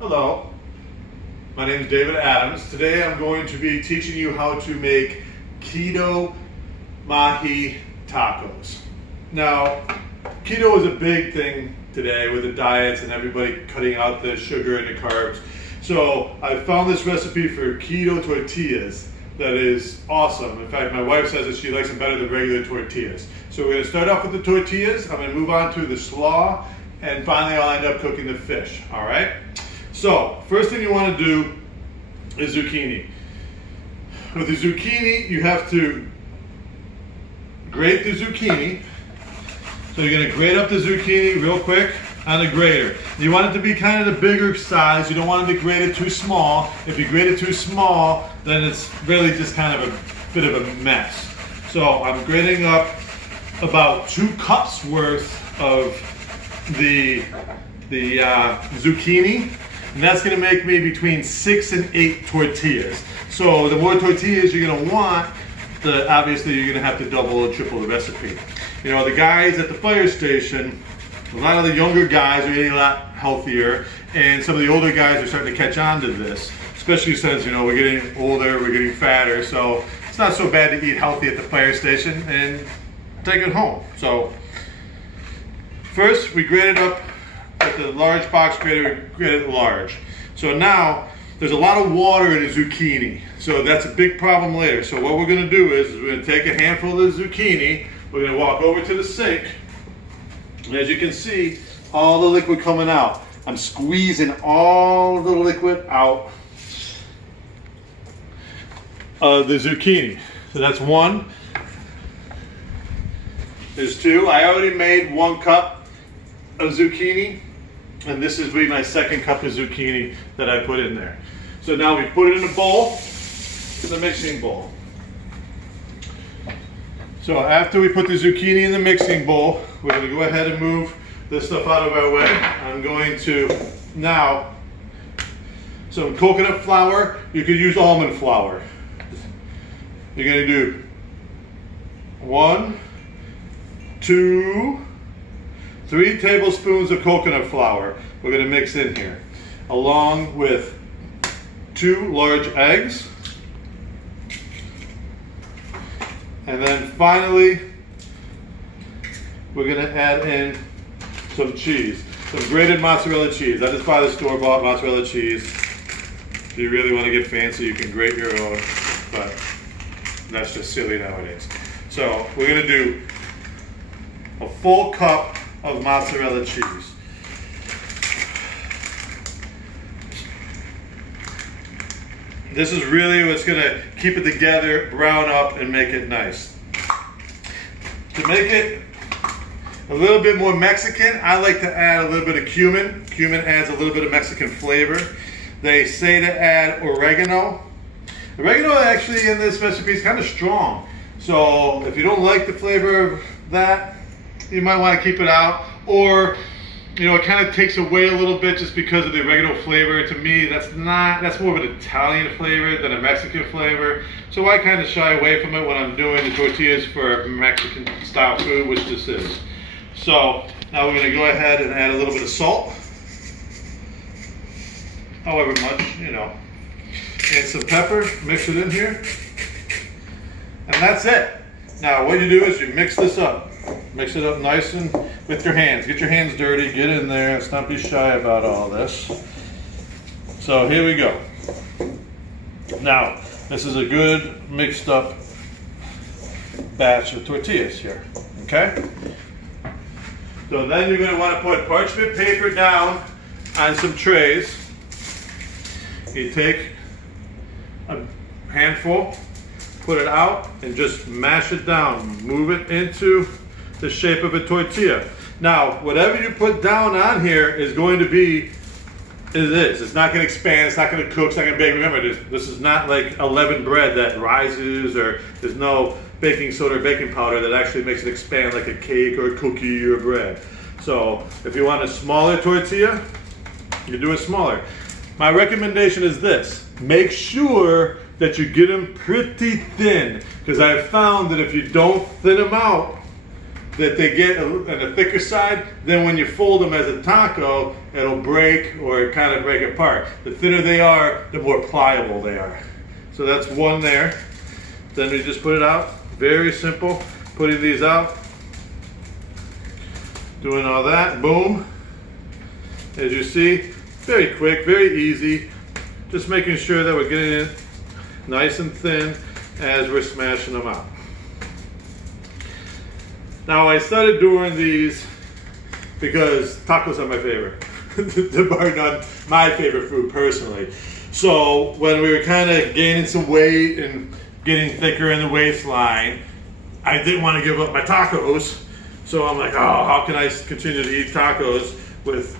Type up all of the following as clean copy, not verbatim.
Hello, my name is David Adams. Today I'm going to be teaching you how to make keto Mahi tacos. Now, keto is a big thing today with the diets and everybody cutting out the sugar and the carbs. So I found this recipe for keto tortillas that is awesome. In fact, my wife says that she likes them better than regular tortillas. So we're going to start off with the tortillas. I'm going to move on to the slaw, and finally I'll end up cooking the fish. All right? So first thing you want to do is zucchini. With the zucchini, you have to grate the zucchini. So you're going to grate up the zucchini real quick on a grater. You want it to be kind of the bigger size. You don't want it to grate it too small. If you grate it too small, then it's really just kind of a bit of a mess. So I'm grating up about 2 cups worth of the zucchini, and that's going to make me between 6 and 8 tortillas. So the more tortillas you're going to want, obviously you're going to have to double or triple the recipe. You know, the guys at the fire station, a lot of the younger guys are eating a lot healthier, and some of the older guys are starting to catch on to this, especially since, you know, we're getting older, we're getting fatter, so it's not so bad to eat healthy at the fire station and take it home. So first we grate it up with the large box grater, we grate it large. So now there's a lot of water in the zucchini, so that's a big problem later. So what we're going to do is we're going to take a handful of the zucchini, we're going to walk over to the sink, and as you can see, all the liquid coming out. I'm squeezing all the liquid out of the zucchini. So that's 1. There's 2. I already made 1 cup of zucchini, and this is my 2nd cup of zucchini that I put in there. So now we put it in a bowl, the mixing bowl. So after we put the zucchini in the mixing bowl, we're going to go ahead and move this stuff out of our way. I'm going to now, some coconut flour. You could use almond flour. You're going to do 1, 2, 3 tablespoons of coconut flour we're going to mix in here, along with 2 large eggs. And then finally, we're going to add in some cheese, some grated mozzarella cheese. I just buy the store-bought mozzarella cheese. If you really want to get fancy, you can grate your own, but that's just silly nowadays. So we're going to do a full cup of mozzarella cheese. This is really what's going to keep it together, brown up, and make it nice. To make it a little bit more Mexican, I like to add a little bit of cumin. Cumin adds a little bit of Mexican flavor. They say to add oregano. Oregano actually in this recipe is kind of strong. So if you don't like the flavor of that, you might want to keep it out. Or, you know, it kind of takes away a little bit just because of the oregano flavor. To me, that's more of an Italian flavor than a Mexican flavor. So I kind of shy away from it when I'm doing the tortillas for Mexican style food, which this is. So now we're going to go ahead and add a little bit of salt, however much, you know, and some pepper, mix it in here, and that's it. Now what you do is you mix this up. Mix it up nice and with your hands. Get your hands dirty, get in there, let's not be shy about all this. So here we go. Now, this is a good mixed up batch of tortillas here, okay? So then you're going to want to put parchment paper down on some trays. You take a handful, put it out, and just mash it down. Move it into the shape of a tortilla. Now, whatever you put down on here is going to be, it's not going to expand, it's not going to cook, it's not going to bake. Remember, this is not like leavened bread that rises, or there's no baking soda or baking powder that actually makes it expand like a cake or a cookie or bread. So if you want a smaller tortilla, you do it smaller. My recommendation is this: make sure that you get them pretty thin, because I've found that if you don't thin them out, that they get on the thicker side, then when you fold them as a taco, it'll break or kind of break apart. The thinner they are, the more pliable they are. So that's one there. Then we just put it out. Very simple. Putting these out. Doing all that. Boom. As you see, very quick, very easy. Just making sure that we're getting it nice and thin as we're smashing them out. Now I started doing these because tacos are my favorite. They're bar none my favorite food personally. So when we were kind of gaining some weight and getting thicker in the waistline, I didn't want to give up my tacos. So I'm like, oh, how can I continue to eat tacos with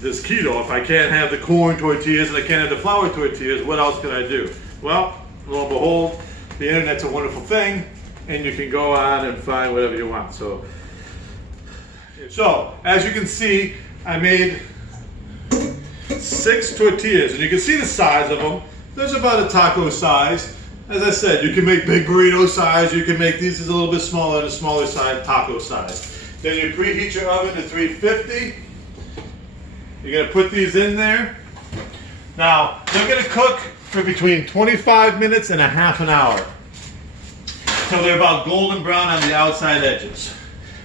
this keto? If I can't have the corn tortillas and I can't have the flour tortillas, what else can I do? Well, lo and behold, the internet's a wonderful thing, and you can go on and find whatever you want. So as you can see, I made 6 tortillas, and you can see the size of them. There's about a taco size. As I said, you can make big burrito size, you can make these a little bit smaller and a smaller size, taco size. Then you preheat your oven to 350. You're gonna put these in there. Now, they're gonna cook for between 25 minutes and a half an hour. So they're about golden brown on the outside edges.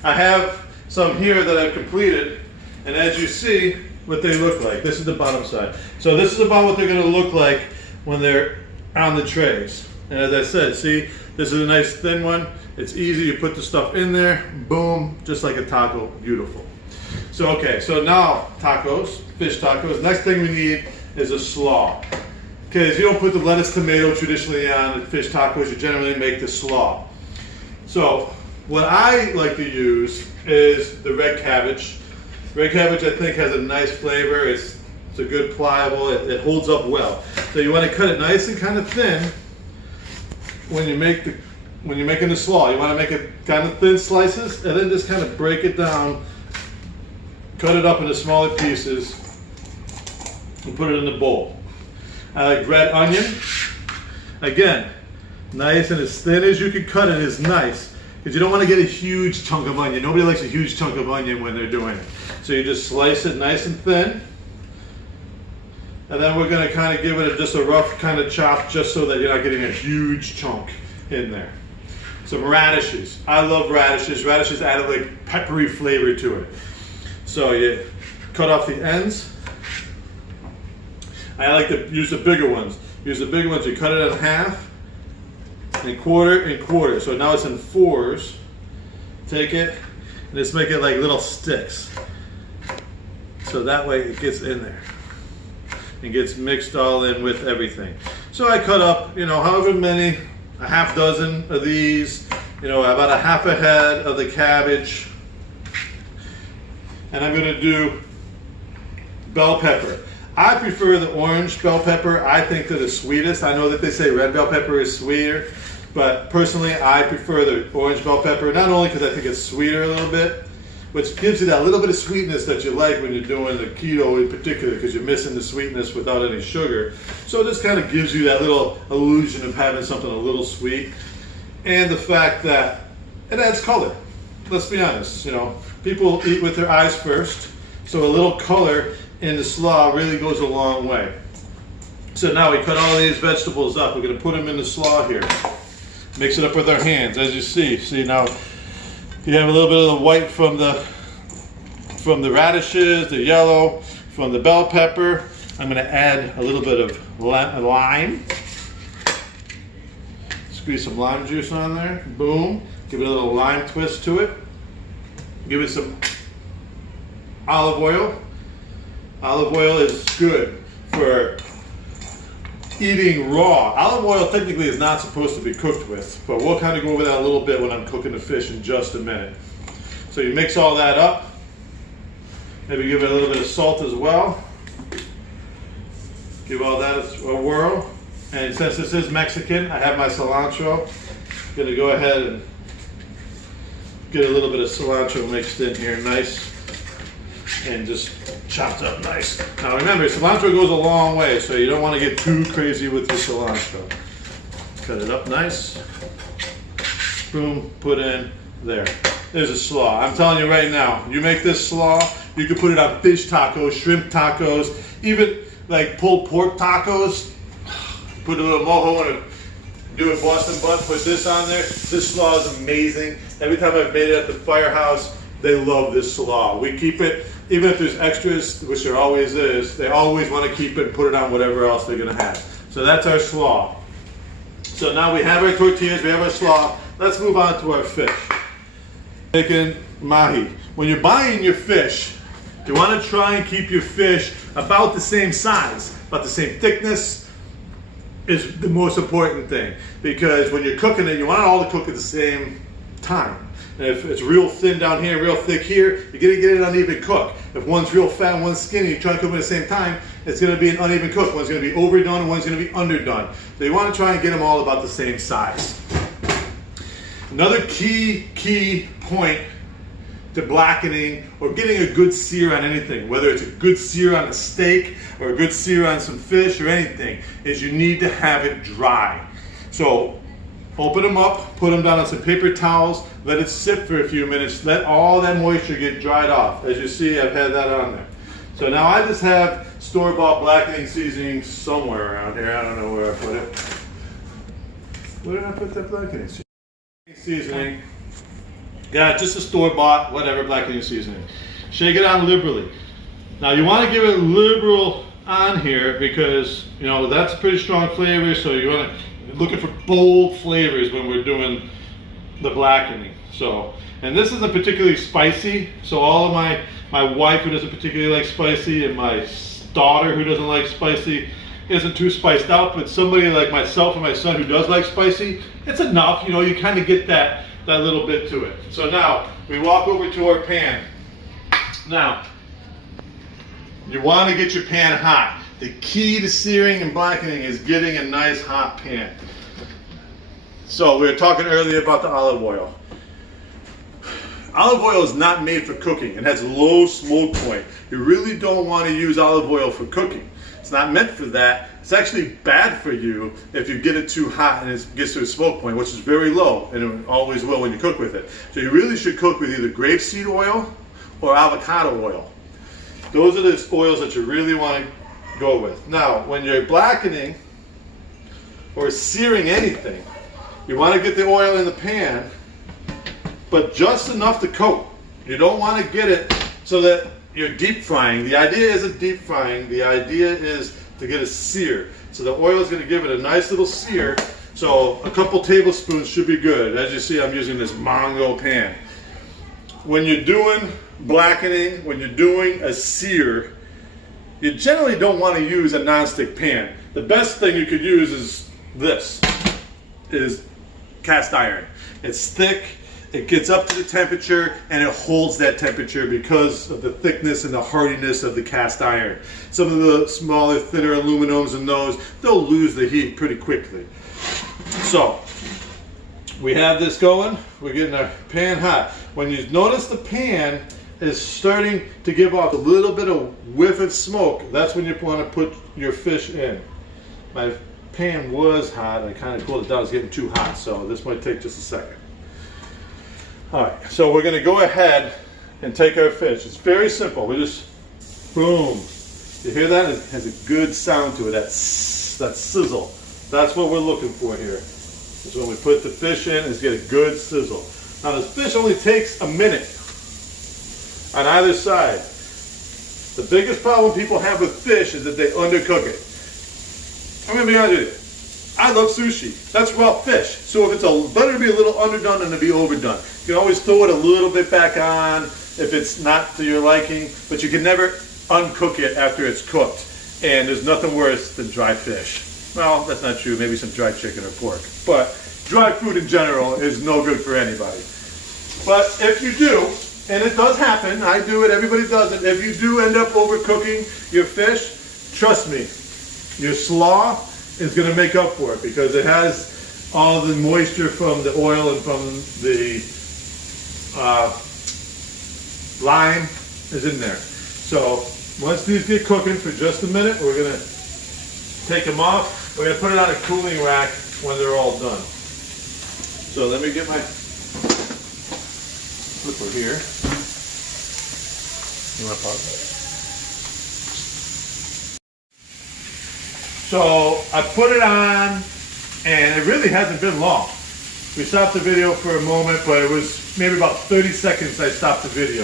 I have some here that I've completed, and as you see, what they look like. This is the bottom side. So this is about what they're gonna look like when they're on the trays. And as I said, see, this is a nice thin one. It's easy, you put the stuff in there, boom, just like a taco, beautiful. So okay, so now tacos, fish tacos. Next thing we need is a slaw. Because you don't put the lettuce, tomato traditionally on fish tacos, you generally make the slaw. So what I like to use is the red cabbage. Red cabbage I think has a nice flavor. It's a good pliable, it holds up well. So you want to cut it nice and kind of thin when you're making the slaw. You want to make it kind of thin slices and then just kind of break it down, cut it up into smaller pieces, and put it in the bowl. I like red onion. Again, nice and as thin as you can cut it is nice, because you don't want to get a huge chunk of onion. Nobody likes a huge chunk of onion when they're doing it. So you just slice it nice and thin. And then we're going to kind of give it just a rough kind of chop, just so that you're not getting a huge chunk in there. Some radishes. I love radishes. Radishes add a like peppery flavor to it. So you cut off the ends. I like to use the bigger ones. Use the bigger ones. You cut it in half, and quarter. So now it's in 4s. Take it and just make it like little sticks. So that way it gets in there. It gets mixed all in with everything. So I cut up, however many, a half dozen of these, about a half a head of the cabbage. And I'm gonna do bell pepper. I prefer the orange bell pepper. I think they're the sweetest. I know that they say red bell pepper is sweeter, but personally I prefer the orange bell pepper, not only because I think it's sweeter a little bit, which gives you that little bit of sweetness that you like when you're doing the keto in particular, because you're missing the sweetness without any sugar. So this kind of gives you that little illusion of having something a little sweet. And the fact that it adds color. Let's be honest, people eat with their eyes first, so a little color in the slaw really goes a long way. So now we cut all these vegetables up. We're going to put them in the slaw here. Mix it up with our hands, as you see. See now, you have a little bit of the white from the radishes, the yellow from the bell pepper. I'm going to add a little bit of lime. Squeeze some lime juice on there. Boom. Give it a little lime twist to it. Give it some olive oil. Olive oil is good for eating raw. Olive oil technically is not supposed to be cooked with, but we'll kind of go over that a little bit when I'm cooking the fish in just a minute. So you mix all that up. Maybe give it a little bit of salt as well. Give all that a whirl. And since this is Mexican, I have my cilantro. I'm gonna go ahead and get a little bit of cilantro mixed in here, nice. And just chopped up nice. Now remember, cilantro goes a long way, so you don't want to get too crazy with your cilantro. Cut it up nice. Boom, put in there. there's a slaw. I'm telling you right now, you make this slaw, you can put it on fish tacos, shrimp tacos, even like pulled pork tacos. Put a little mojo in it, do a Boston butt, put this on there. This slaw is amazing. Every time I've made it at the firehouse, they love this slaw. We keep it, even if there's extras, which there always is, they always want to keep it and put it on whatever else they're going to have. So that's our slaw. So now we have our tortillas, we have our slaw. Let's move on to our fish. Making mahi. When you're buying your fish, you want to try and keep your fish about the same size, about the same thickness is the most important thing. Because when you're cooking it, you want it all to cook at the same time. And if it's real thin down here, real thick here, you're going to get an uneven cook. If one's real fat and one's skinny, you try to cook them at the same time, it's going to be an uneven cook. One's going to be overdone, one's going to be underdone. So you want to try and get them all about the same size. Another key point to blackening or getting a good sear on anything, whether it's a good sear on a steak or a good sear on some fish or anything, is you need to have it dry. So open them up, put them down on some paper towels, let it sit for a few minutes, let all that moisture get dried off. As you see, I've had that on there. So now I just have store-bought blackening seasoning somewhere around here. I don't know where I put it. Where did I put that blackening seasoning? Got just a store-bought, whatever, blackening seasoning. Shake it on liberally. Now you want to give it liberal on here because, you know, that's a pretty strong flavor, so you want to looking for bold flavors when we're doing the blackening. So, and this isn't particularly spicy, so all of my wife who doesn't particularly like spicy and my daughter who doesn't like spicy isn't too spiced out, but somebody like myself and my son who does like spicy, it's enough, you know, you kind of get that little bit to it. So now we walk over to our pan. Now, you want to get your pan hot. The key to searing and blackening is getting a nice hot pan. So we were talking earlier about the olive oil. Olive oil is not made for cooking. It has a low smoke point. You really don't want to use olive oil for cooking. It's not meant for that. It's actually bad for you if you get it too hot and it gets to a smoke point, which is very low, and it always will when you cook with it. So you really should cook with either grapeseed oil or avocado oil. Those are the oils that you really want to go with. Now, when you're blackening or searing anything, you want to get the oil in the pan, but just enough to coat. You don't want to get it so that you're deep frying. The idea isn't deep frying. The idea is to get a sear. So the oil is going to give it a nice little sear. So a couple tablespoons should be good. As you see, I'm using this Mongo pan. When you're doing blackening, when you're doing a sear, you generally don't want to use a nonstick pan. The best thing you could use is this, is cast iron. It's thick, it gets up to the temperature, and it holds that temperature because of the thickness and the hardiness of the cast iron. Some of the smaller, thinner aluminums and those, they'll lose the heat pretty quickly. So, we have this going, we're getting our pan hot. When you notice the pan is starting to give off a little bit of whiff of smoke, that's when you want to put your fish in. My pan was hot, I kind of cooled it down, it's getting too hot, so this might take just a second. Alright, so we're going to go ahead and take our fish. It's very simple. We just, boom. You hear that? It has a good sound to it, that sizzle. That's what we're looking for here. Is when we put the fish in, is get a good sizzle. Now this fish only takes a minute on either side. The biggest problem people have with fish is that they undercook it. I'm going to be honest with you. I love sushi. That's raw fish. So if it's better to be a little underdone than to be overdone. You can always throw it a little bit back on if it's not to your liking, but you can never uncook it after it's cooked. And there's nothing worse than dry fish. Well, that's not true. Maybe some dried chicken or pork. But dry food in general is no good for anybody. But if you do, and it does happen, I do it, everybody does it, if you do end up overcooking your fish, trust me, your slaw is going to make up for it because it has all the moisture from the oil and from the lime is in there. So once these get cooking for just a minute, we're going to take them off. We're going to put it on a cooling rack when they're all done. So let me get my flipper here. You want to pause it? So I put it on, and it really hasn't been long. We stopped the video for a moment, but it was maybe about 30 seconds I stopped the video.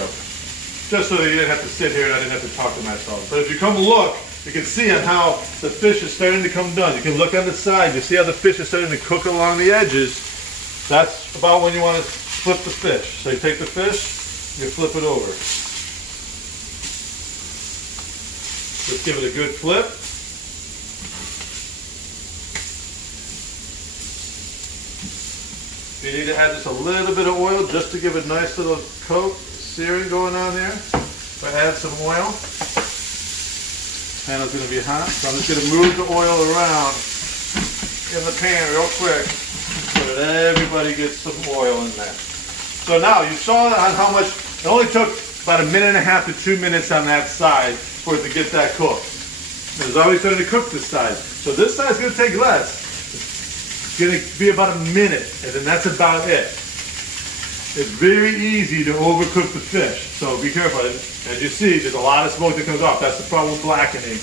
Just so that you didn't have to sit here and I didn't have to talk to myself. But if you come look, you can see on how the fish is starting to come done. You can look on the side, you see how the fish is starting to cook along the edges. That's about when you want to flip the fish. So you take the fish, you flip it over. Let's give it a good flip. You need to add just a little bit of oil just to give a nice little coat, searing going on there. So add some oil. Pan's going to be hot, so I'm just going to move the oil around in the pan real quick so that everybody gets some oil in there. So now you saw on how much, it only took about 1.5 to 2 minutes on that side for it to get that cooked. It's always starting to cook this side. So this side's going to take less. It's going to be about a minute, and then that's about it. It's very easy to overcook the fish, so be careful. As you see, there's a lot of smoke that comes off. That's the problem with blackening,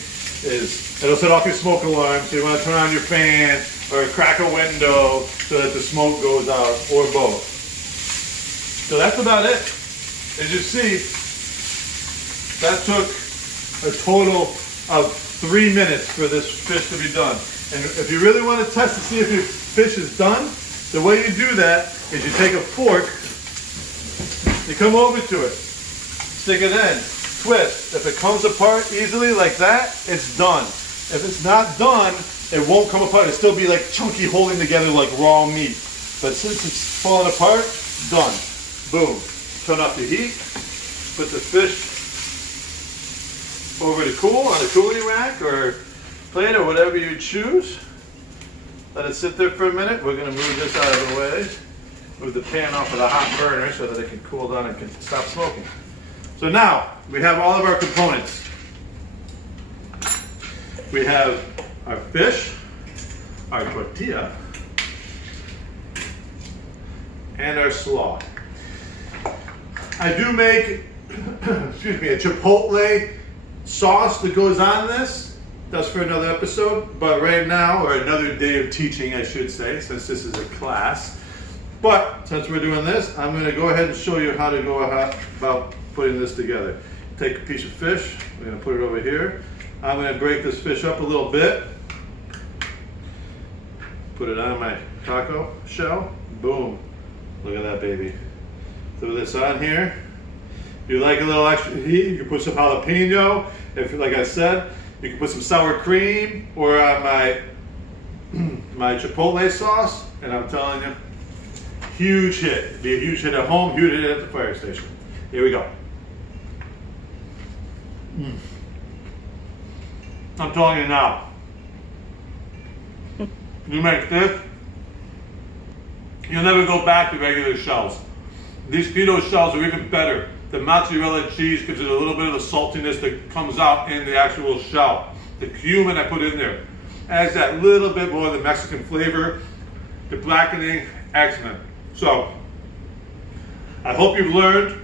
is it'll set off your smoke alarm, so you want to turn on your fan or crack a window so that the smoke goes out, or both. So that's about it. As you see, that took a total of 3 minutes for this fish to be done. And if you really want to test to see if your fish is done, the way you do that is you take a fork, you come over to it, stick it in, twist. If it comes apart easily like that, it's done. If it's not done, it won't come apart. It'll still be like chunky holding together like raw meat. But since it's falling apart, done. Boom. Turn off the heat, put the fish over to cool on a cooling rack or plate or whatever you choose. Let it sit there for a minute. We're going to move this out of the way. Move the pan off of the hot burner so that it can cool down and can stop smoking. So now we have all of our components. We have our fish, our tortilla, and our slaw. I do make, excuse me, a chipotle sauce that goes on this. That's for another episode, but right now, or another day of teaching, I should say, since this is a class. But since we're doing this, I'm going to go ahead and show you how to go about putting this together. Take a piece of fish, we're going to put it over here. I'm going to break this fish up a little bit. Put it on my taco shell. Boom. Look at that baby. Throw this on here. If you like a little extra heat, you can put some jalapeno. If, like I said, you can put some sour cream or my chipotle sauce, and I'm telling you, huge hit. It'd be a huge hit at home, huge hit at the fire station. Here we go. I'm telling you now, you make this, you'll never go back to regular shells. These keto shells are even better. The mozzarella cheese gives it a little bit of the saltiness that comes out in the actual shell. The cumin I put in there adds that little bit more of the Mexican flavor. The blackening, excellent. So, I hope you've learned